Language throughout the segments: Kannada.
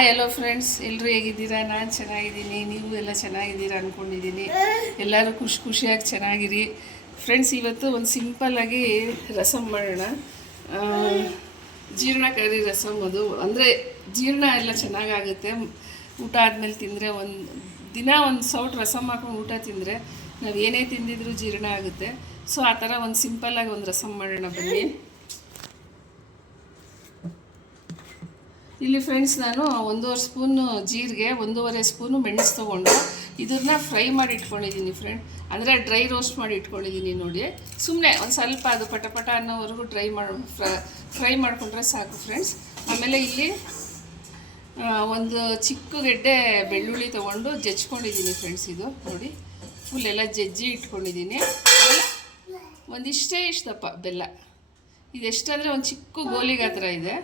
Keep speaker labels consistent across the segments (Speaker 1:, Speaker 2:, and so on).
Speaker 1: ಹಾಯ್ ಹಲೋ ಫ್ರೆಂಡ್ಸ್ ಎಲ್ಲರೂ ಹೇಗಿದ್ದೀರಾ? ನಾನು ಚೆನ್ನಾಗಿದ್ದೀನಿ. ನೀವು ಎಲ್ಲ ಚೆನ್ನಾಗಿದ್ದೀರಾ ಅಂದ್ಕೊಂಡಿದ್ದೀನಿ ಎಲ್ಲರೂ ಖುಷಿ ಖುಷಿಯಾಗಿ ಚೆನ್ನಾಗಿರಿ. ಫ್ರೆಂಡ್ಸ್ ಇವತ್ತು ಒಂದು ಸಿಂಪಲ್ಲಾಗಿ ರಸಮ್ ಮಾಡೋಣ. ಜೀರ್ಣಕಾರಿ ರಸಮ್ ಅದು. ಅಂದರೆ ಜೀರ್ಣ ಎಲ್ಲ ಚೆನ್ನಾಗಾಗುತ್ತೆ. ಊಟ ಆದಮೇಲೆ ತಿಂದರೆ ಒಂದು, ದಿನ ಒಂದು ಸೌಟ್ ರಸಮ್ ಹಾಕೊಂಡು ಊಟ ತಿಂದರೆ ನಾವು ಏನೇ ತಿಂದಿದ್ರೂ ಜೀರ್ಣ ಆಗುತ್ತೆ. ಸೊ ಆ ಥರ ಒಂದು ಸಿಂಪಲ್ಲಾಗಿ ಒಂದು ರಸಮ್ ಮಾಡೋಣ ಬನ್ನಿ. ಇಲ್ಲಿ ಫ್ರೆಂಡ್ಸ್ ನಾನು ಒಂದೂವರೆ ಸ್ಪೂನು ಜೀರಿಗೆ, ಒಂದೂವರೆ ಸ್ಪೂನು ಮೆಣಸು ತೊಗೊಂಡು ಇದನ್ನ ಫ್ರೈ ಮಾಡಿ ಇಟ್ಕೊಂಡಿದ್ದೀನಿ ಫ್ರೆಂಡ್ ಅಂದರೆ ಡ್ರೈ ರೋಸ್ಟ್ ಮಾಡಿ ಇಟ್ಕೊಂಡಿದ್ದೀನಿ ನೋಡಿ. ಸುಮ್ಮನೆ ಒಂದು ಸ್ವಲ್ಪ ಅದು ಪಟಪಟ ಪಟ ಅನ್ನೋವರೆಗೂ ಡ್ರೈ ಮಾಡಿ ಫ್ರೈ ಮಾಡಿಕೊಂಡ್ರೆ ಸಾಕು ಫ್ರೆಂಡ್ಸ್ ಆಮೇಲೆ ಇಲ್ಲಿ ಒಂದು ಚಿಕ್ಕ ಗೆಡ್ಡೆ ಬೆಳ್ಳುಳ್ಳಿ ತೊಗೊಂಡು ಜಜ್ಕೊಂಡಿದ್ದೀನಿ ಫ್ರೆಂಡ್ಸ್ ಇದು ನೋಡಿ. ಫುಲ್ ಎಲ್ಲ ಜಜ್ಜಿ ಇಟ್ಕೊಂಡಿದ್ದೀನಿ. ಒಂದಿಷ್ಟೇ ಇಷ್ಟಪ್ಪ, ಬೆಲ್ಲ. ಇದೆಷ್ಟಂದರೆ ಒಂದು ಚಿಕ್ಕ ಗೋಲಿ ಗಾತ್ರ ಇದೆ.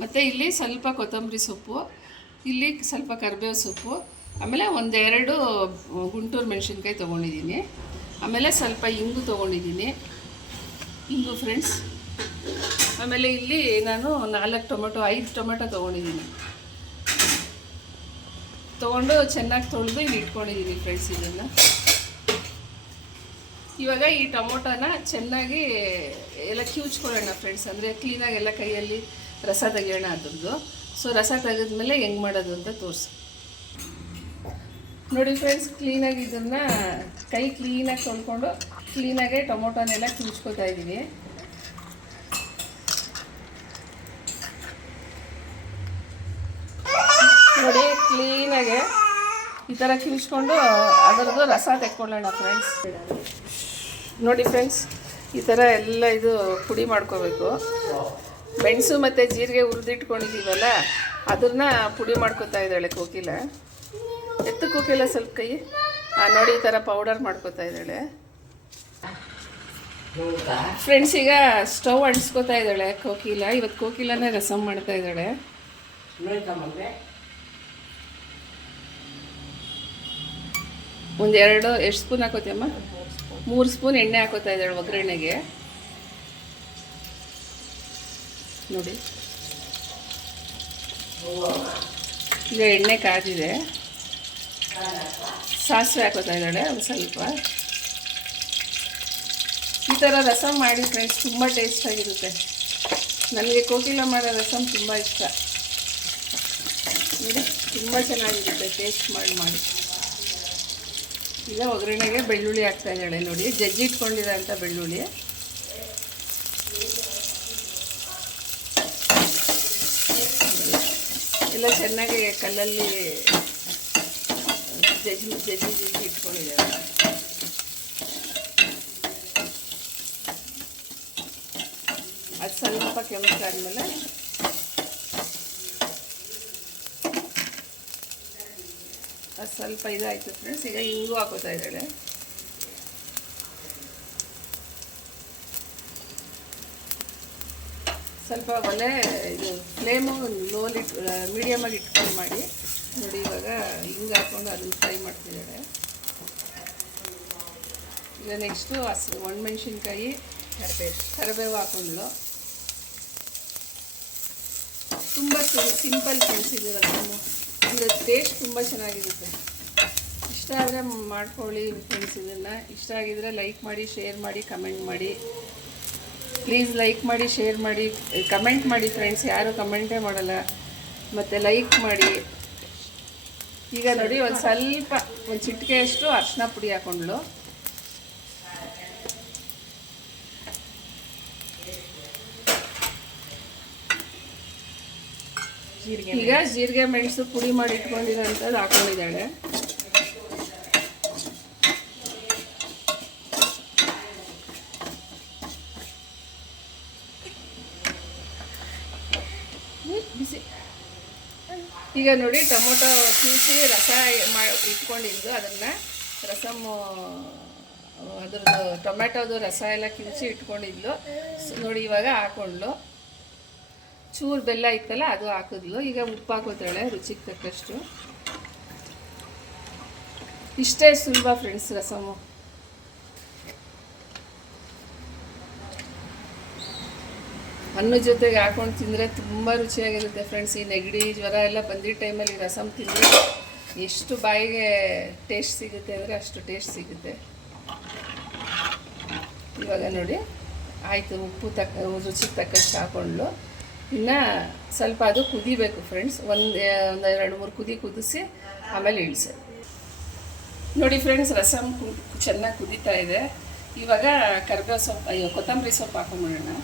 Speaker 1: ಮತ್ತು ಇಲ್ಲಿ ಸ್ವಲ್ಪ ಕೊತ್ತಂಬರಿ ಸೊಪ್ಪು, ಇಲ್ಲಿ ಸ್ವಲ್ಪ ಕರಿಬೇವು ಸೊಪ್ಪು, ಆಮೇಲೆ ಒಂದೆರಡು ಗುಂಟೂರು ಮೆಣಸಿನ್ಕಾಯಿ ತೊಗೊಂಡಿದ್ದೀನಿ. ಆಮೇಲೆ ಸ್ವಲ್ಪ ಇಂಗು ತೊಗೊಂಡಿದ್ದೀನಿ. ಇಂಗು ಫ್ರೆಂಡ್ಸ್ ಆಮೇಲೆ ಇಲ್ಲಿ ನಾನು ನಾಲ್ಕು ಟೊಮೆಟೊ, ಐದು ಟೊಮೆಟೊ ತೊಗೊಂಡಿದ್ದೀನಿ. ತೊಗೊಂಡು ಚೆನ್ನಾಗಿ ತೊಳೆದು ಇಲ್ಲಿ ಇಟ್ಕೊಂಡಿದ್ದೀನಿ ಫ್ರೆಂಡ್ಸ್ ಇದನ್ನು. ಇವಾಗ ಈ ಟೊಮೊಟೊನ ಚೆನ್ನಾಗಿ ಎಲ್ಲ ಕಿವುಚ್ಕೊಳ್ಳೋಣ ಫ್ರೆಂಡ್ಸ್ ಅಂದರೆ ಕ್ಲೀನಾಗಿ ಎಲ್ಲ ಕೈಯಲ್ಲಿ ರಸ ತೆಗಿಯೋಣ ಅದ್ರದ್ದು. ಸೊ ರಸ ತೆಗೆದ್ಮೇಲೆ ಹೆಂಗೆ ಮಾಡೋದು ಅಂತ ತೋರಿಸಿ. ನೋಡಿ ಫ್ರೆಂಡ್ಸ್ ಕ್ಲೀನಾಗಿ ಇದನ್ನು ಕೈ ಕ್ಲೀನಾಗಿ ತೊಳ್ಕೊಂಡು ಕ್ಲೀನಾಗೆ ಟೊಮೊಟೊನೆಲ್ಲ ಕಿಂಚ್ಕೋತಾ ಇದ್ದೀನಿ ನೋಡಿ ಕ್ಲೀನಾಗೆ ಈ ಥರ ಕಿವಿಸ್ಕೊಂಡು ಅದರದ್ದು ರಸ ತೆಕ್ಕೊಳ್ಳೋಣ ಫ್ರೆಂಡ್ಸ್ ನೋಡಿ ಫ್ರೆಂಡ್ಸ್ ಈ ಥರ ಎಲ್ಲ ಇದು ಪುಡಿ ಮಾಡ್ಕೋಬೇಕು. ಮೆಣಸು ಮತ್ತು ಜೀರಿಗೆ ಉರಿದಿಟ್ಕೊಂಡಿದ್ದೀವಲ್ಲ ಅದನ್ನ ಪುಡಿ ಮಾಡ್ಕೊತಾ ಇದ್ದಾಳೆ ಕೋಕಿಲ. ಎತ್ತು ಕೋಕಿಲ ಸ್ವಲ್ಪ ಕೈ. ಆ, ನೋಡಿ ಈ ಥರ ಪೌಡರ್ ಮಾಡ್ಕೊತಾ ಇದ್ದಾಳೆ. ಫ್ರೆಂಡ್ಸ್ ಈಗ ಸ್ಟವ್ ಅಂಟಿಸ್ಕೊತಾ ಇದ್ದಾಳೆ ಕೋಕಿಲ. ಇವತ್ತು ಕೋಕಿಲನೇ ರಸಮ್ ಮಾಡ್ತಾ ಇದ್ದಾಳೆ. ಒಂದೆರಡು ಎಷ್ಟು ಸ್ಪೂನ್ ಹಾಕೋತಿಯಮ್ಮ ಮೂರು ಸ್ಪೂನ್ ಎಣ್ಣೆ ಹಾಕೋತಾ ಇದ್ದಾಳೆ ಒಗ್ಗರಣೆಗೆ. ನೋಡಿ. ಈಗ ಎಣ್ಣೆ ಕಾದಿದೆ ಸಾಸಿವೆ ಹಾಕೋತಾ ಇದ್ದಾಳೆ ಒಂದು ಸ್ವಲ್ಪ. ಈ ಥರ ರಸಂ ಮಾಡಿ ಫ್ರೆಂಡ್ಸ್ ತುಂಬ ಟೇಸ್ಟಾಗಿರುತ್ತೆ ನನಗೆ ಕೋಕಿಲ ಮಾಡೋ ರಸಮ್ ತುಂಬ ಇಷ್ಟ. ನೋಡಿ, ತುಂಬ ಚೆನ್ನಾಗಿರುತ್ತೆ ಟೇಸ್ಟ್ ಮಾಡಿ ಮಾಡಿ. ಈಗ ಒಗ್ಗರಣೆಗೆ ಬೆಳ್ಳುಳ್ಳಿ ಹಾಕ್ತಾ ಇದ್ದಾಳೆ ನೋಡಿ, ಜಜ್ಜಿ ಇಟ್ಕೊಂಡಿರೋಂಥ ಬೆಳ್ಳುಳ್ಳಿ. ಎಲ್ಲ ಚೆನ್ನಾಗಿ ಕಲ್ಲಲ್ಲಿ ಜಜ್ಜಿ ಜಜ್ಜಿ ಜಜ್ಜಿ ಇಟ್ಕೊಂಡಿದ್ದಾರೆ. ಅದು ಸ್ವಲ್ಪ ಕೆಂಪಾದ್ಮೇಲೆ ಅದು ಸ್ವಲ್ಪ ಇದಾಯಿತು ಫ್ರೆಂಡ್ಸ್ ಈಗ ಇಂಗು ಹಾಕೋತಾ ಇದ್ದಾಳೆ ಸ್ವಲ್ಪ ಒಲೆ ಇದು ಫ್ಲೇಮು ಲೋಲಿ ಮೀಡಿಯಮಾಗಿ ಇಟ್ಕೊಂಡು ಮಾಡಿ. ನೋಡಿ, ಇವಾಗ ಹಿಂಗೆ ಹಾಕ್ಕೊಂಡು ಅದನ್ನು ಫ್ರೈ ಮಾಡ್ತಿದ್ದಾರೆ. ಈಗ ನೆಕ್ಸ್ಟು ಹಸ್ ಒಣಮೆಣ್ಸಿನ್ಕಾಯಿ ಕರಿಬೇವು ಕರಿಬೇವು ಹಾಕೊಂಡ್ಲು ತುಂಬ ಸಿಂಪಲ್ ಫ್ರೆಂಡ್ಸ್ ಇದು ಅಂದರೆ ಟೇಸ್ಟ್ ತುಂಬ ಚೆನ್ನಾಗಿರುತ್ತೆ. ಇಷ್ಟ ಆದರೆ ಮಾಡ್ಕೊಳ್ಳಿ ಫ್ರೆಂಡ್ಸ್ ಇದನ್ನು. ಇಷ್ಟ ಆಗಿದರೆ ಲೈಕ್ ಮಾಡಿ ಶೇರ್ ಮಾಡಿ ಕಮೆಂಟ್ ಮಾಡಿ. ಪ್ಲೀಸ್ ಲೈಕ್ ಮಾಡಿ ಶೇರ್ ಮಾಡಿ ಕಮೆಂಟ್ ಮಾಡಿ ಫ್ರೆಂಡ್ಸ್ ಯಾರು ಕಮೆಂಟೇ ಮಾಡಲ್ಲ. ಮತ್ತು ಲೈಕ್ ಮಾಡಿ. ಈಗ ನೋಡಿ ಒಂದು ಸ್ವಲ್ಪ, ಒಂದು ಚಿಟಿಕೆಯಷ್ಟು ಅರಿಶಿನ ಪುಡಿ ಹಾಕೊಂಡ್ಳು. ಈಗ ಜೀರಿಗೆ ಮೆಣಸು ಪುಡಿ ಮಾಡಿ ಇಟ್ಕೊಂಡಿರೋಂಥದ್ದು ಹಾಕೊಂಡಿದ್ದಾಳೆ. ಈಗ ನೋಡಿ ಟೊಮೊಟೊ ಕೀಸಿ ರಸ ಮಾ ಇಟ್ಕೊಂಡಿದ್ದು ಅದನ್ನು ರಸಮ್ಮು ಅದ್ರದ್ದು ಟೊಮೆಟೊದು ರಸ ಎಲ್ಲ ಕಿಳಿಸಿ ಇಟ್ಕೊಂಡಿದ್ಲು. ನೋಡಿ ಇವಾಗ ಹಾಕೊಂಡ್ಲು. ಚೂರು ಬೆಲ್ಲ ಇತ್ತಲ್ಲ ಅದು ಹಾಕಿದ್ಲು. ಈಗ ಉಪ್ಪು ಹಾಕೋತಾಳೆ ರುಚಿಗೆ ತಕ್ಕಷ್ಟು. ಇಷ್ಟೇ ಸುಲಭ ಫ್ರೆಂಡ್ಸ್ ರಸಮು. ಅನ್ನ ಜೊತೆಗೆ ಹಾಕೊಂಡು ತಿಂದರೆ ತುಂಬ ರುಚಿಯಾಗಿರುತ್ತೆ ಫ್ರೆಂಡ್ಸ್ ಈ ನೆಗಡಿ ಜ್ವರ ಎಲ್ಲ ಬಂದಿದ್ದ ಟೈಮಲ್ಲಿ ರಸಮ್ ತಿಂದರೆ ಎಷ್ಟು ಬಾಯಿಗೆ ಟೇಸ್ಟ್ ಸಿಗುತ್ತೆ ಅಂದರೆ ಅಷ್ಟು ಟೇಸ್ಟ್ ಸಿಗುತ್ತೆ. ಇವಾಗ ನೋಡಿ, ಆಯಿತು, ಉಪ್ಪು ತಕ್ಕ ರುಚಿಗೆ ತಕ್ಕಷ್ಟು ಹಾಕೊಂಡ್ಲು ಇನ್ನು ಸ್ವಲ್ಪ ಅದು ಕುದಿಬೇಕು ಫ್ರೆಂಡ್ಸ್ ಒಂದು ಒಂದು ಎರಡು, ಮೂರು ಕುದಿ ಕುದಿಸಿ ಆಮೇಲೆ ಇಳಿಸು. ನೋಡಿ ಫ್ರೆಂಡ್ಸ್ ರಸಮ್ ಚೆನ್ನಾಗಿ ಕುದೀತಾ ಇದೆ. ಇವಾಗ ಕರ್ಬೇವು ಸೊಪ್ಪು, ಅಯ್ಯೋ, ಕೊತ್ತಂಬರಿ ಸೊಪ್ಪು ಹಾಕೊಂಬಿಡೋಣ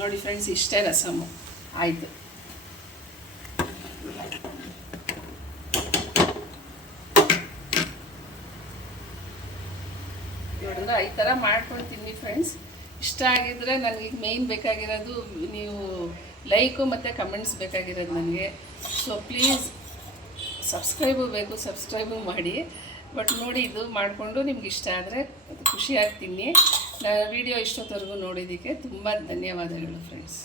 Speaker 1: ನೋಡಿ ಫ್ರೆಂಡ್ಸ್ ಇಷ್ಟೇ ರಸಮು ಆಯಿತು. ನೋಡಿದ್ರೆ ಈ ಥರ ಮಾಡ್ಕೊಂಡು ತಿನ್ನಿ ಫ್ರೆಂಡ್ಸ್ ಇಷ್ಟ ಆಗಿದ್ರೆ ನನಗೆ ಮೇಯ್ನ್ ಬೇಕಾಗಿರೋದು ನೀವು ಲೈಕು ಮತ್ತು ಕಮೆಂಟ್ಸ್ ಬೇಕಾಗಿರೋದು ನನಗೆ. ಸೊ ಪ್ಲೀಸ್ ಸಬ್ಸ್ಕ್ರೈಬು ಬೇಕು ಸಬ್ಸ್ಕ್ರೈಬು ಮಾಡಿ. ಬಟ್ ನೋಡಿ ಇದು ಮಾಡಿಕೊಂಡು ನಿಮ್ಗೆ ಇಷ್ಟ ಆದರೆ ಖುಷಿಯಾಗಿ ತಿನ್ನಿ ನಾನು ವಿಡಿಯೋ ಇಷ್ಟೊತ್ತವರೆಗೂ ನೋಡಿದ್ದಕ್ಕೆ ತುಂಬ ಧನ್ಯವಾದಗಳು ಫ್ರೆಂಡ್ಸ್